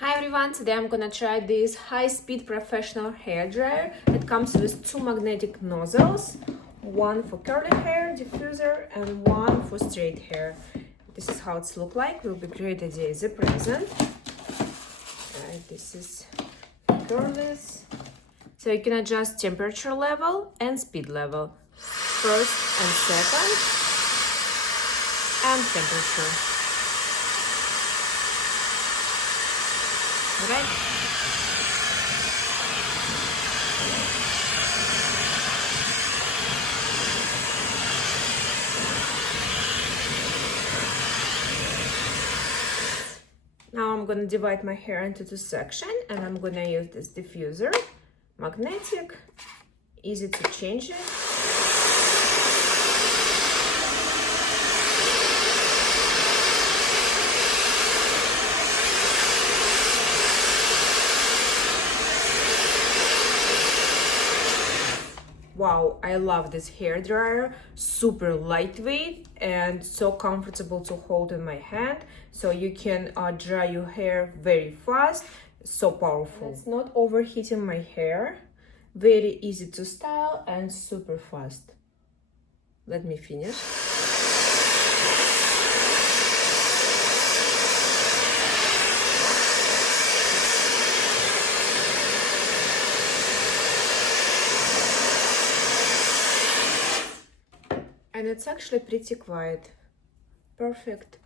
Hi everyone, today I'm gonna try this high-speed professional hair dryer. It comes with two magnetic nozzles, one for curly hair diffuser and one for straight hair. This is how it's look like. Will be great idea as a present. This is curlies. So you can adjust temperature level and speed level, first and second, and temperature. Right? Now I'm gonna divide my hair into two sections and I'm gonna use this diffuser, magnetic, easy to change it. Wow, I love this hair dryer, super lightweight and so comfortable to hold in my hand, so you can dry your hair very fast, so powerful. It's not overheating my hair, very easy to style and super fast. Let me finish. And it's actually pretty quiet. Perfect.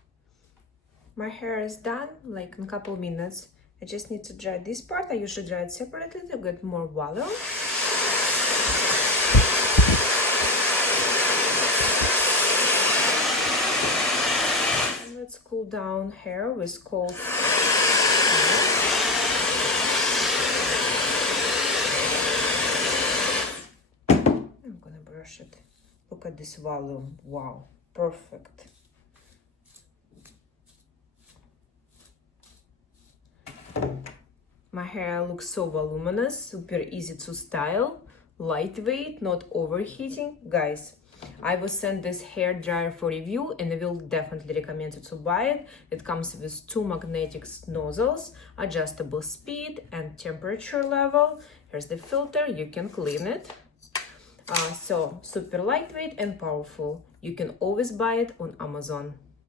My hair is done like in a couple minutes. I just need to dry this part. I usually dry it separately to get more volume. And let's cool down hair with cold water. I'm gonna brush it. Look at this volume. Wow, perfect. My hair looks so voluminous, super easy to style, lightweight, not overheating. Guys, I will send this hair dryer for review and I will definitely recommend you to buy it. It comes with two magnetic nozzles, adjustable speed and temperature level. Here's the filter, you can clean it. So super lightweight and powerful. You can always buy it on Amazon.